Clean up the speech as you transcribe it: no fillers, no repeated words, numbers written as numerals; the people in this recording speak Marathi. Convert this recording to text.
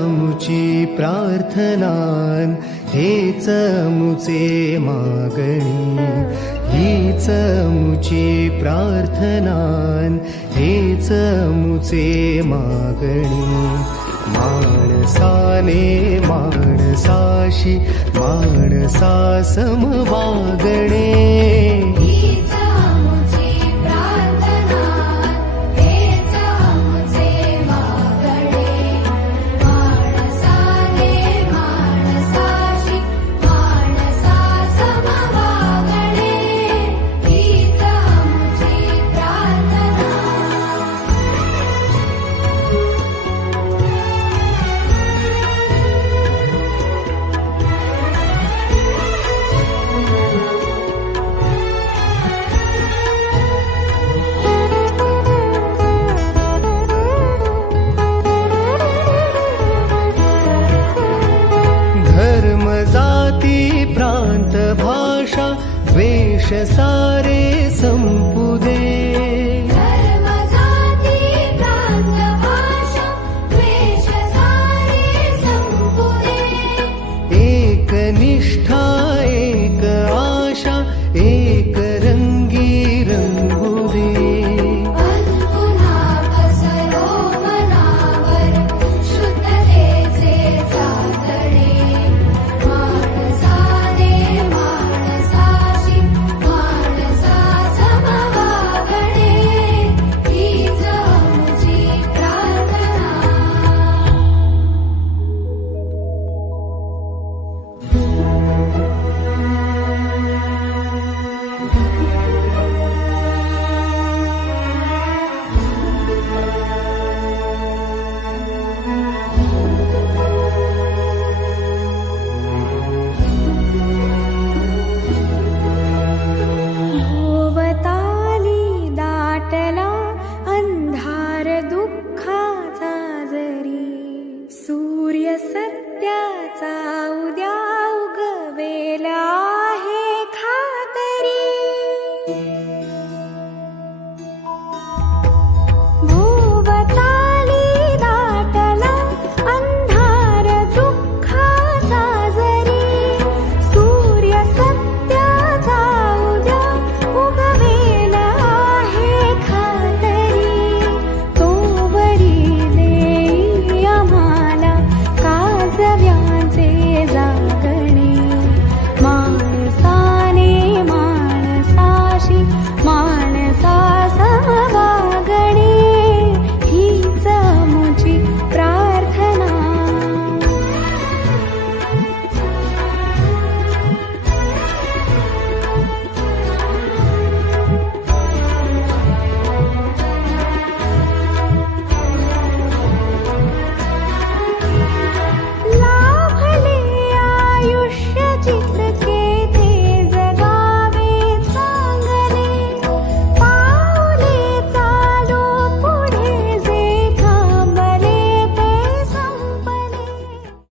मुची प्रार्थनान हेच मुचे मागणी, हीच मुची प्रार्थनान हेच मुचे मागणी. माणसाने माणसाशी माणसा सम वागणे, प्रांत भाषा द्वेष सारे संपू दे. धर्म जाती प्रांत भाषा द्वेष सारे संपू दे. एक निष्ठा एक आशा एक रंगी रंगू दे. पुन्हा पसरो मनावर शुद्धतेचे चांदणे. अंधार दुःखाचा जरी